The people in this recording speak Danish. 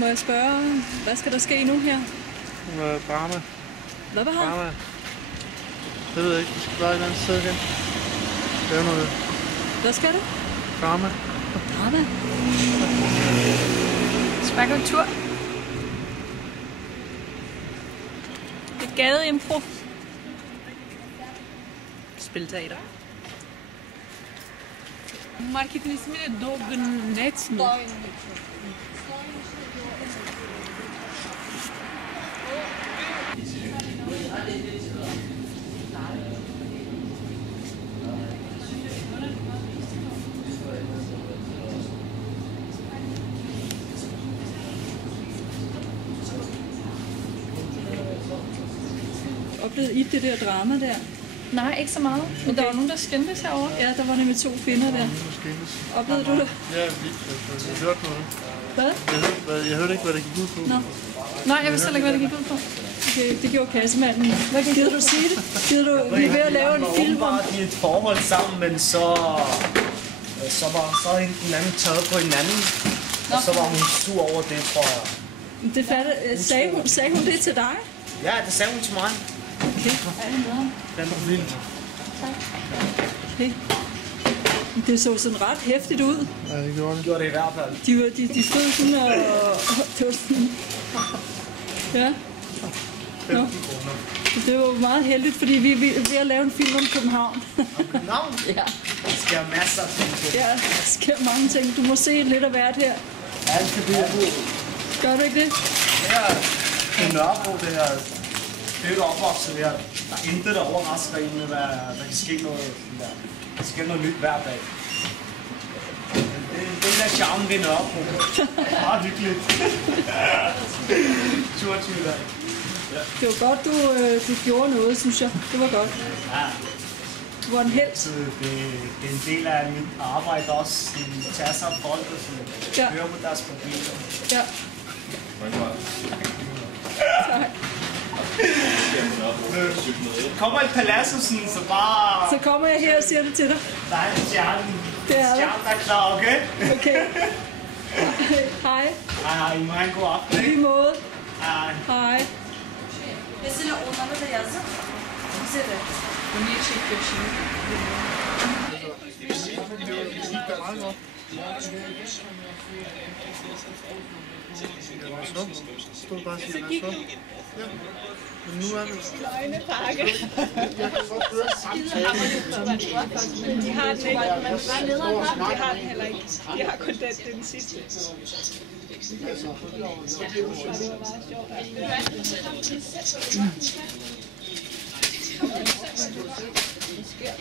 Må jeg spørge, hvad skal der ske nu her? Drama. Hvad var Drama. Det ved jeg ikke. Vi skal bare et eller andet sted hen. Lave noget. Hvad skal du? Drama. Drama? Vi skal bare gå en tur. Det er gadeimpro. Spil teater. Marketin ismi de Dognet mi? Oplevede I det der drama der? Nej, ikke så meget. Men der var nogen, der skændtes herovre. Ja, der var nemlig 2 kvinder der. Oplevede du det? Ja, vildt. Jeg hørte noget. Hvad? Jeg hørte ikke, hvad det gik ud på. Nå. Nej, jeg vidste heller ikke, hvad det gik ud på. Okay, det gjorde kassemanden. Hvad gider du sige det? Gider du, vi er ved at lave en film om... De er et forhold sammen, men så var hende den anden taget på hinanden. Og så var hun sur over det, tror jeg. Det sagde hun det til dig? Ja, det sagde hun til mig. Okay. Den var vildt. Okay. Det så sådan ret hæftigt ud. Ja, det gjorde det. Gjorde det i hvert fald. De stod sådan og... Det var sådan... Ja. Nå. Det var meget heldigt, fordi vi er ved at lave en film om København. København? Ja. Der sker masser af ting. Ja, der sker mange ting. Du må se lidt af hvert her. Alt kan blive god. Gør du ikke det? Det er Nørrebro, det her. Det er opvokset her. Der er intet, der overrasker en, der kan ske noget. Der sker noget nyt hver dag. Det er der charmen ved Nørrebro. Meget hyggeligt. 22 dag. Det var godt, du gjorde noget, synes jeg. Det var godt. Ja. Du var en helt. Det er en del af mit arbejde også. At tage sig af folk og sådan. Høre på deres problemer. Ja. Tak. Kommer et paladset sådan, så bare... Så kommer jeg her og siger det til dig. Der er en stjerne. Det er der. Stjerne, der er klar, okay? Okay. Hej. Hej, I må have en god aften. I lige måde. Hej. Hej. Mesela onlara da yazıp bize de. Bu niye çekiyor şimdi? Stod bare og siger, hvad så? Ja. Men nu er det... Løgnepakke. Jeg kan godt høre samtalen. Men de har den ikke. De har den heller ikke. De har kun den sidste. Det var meget sjovt.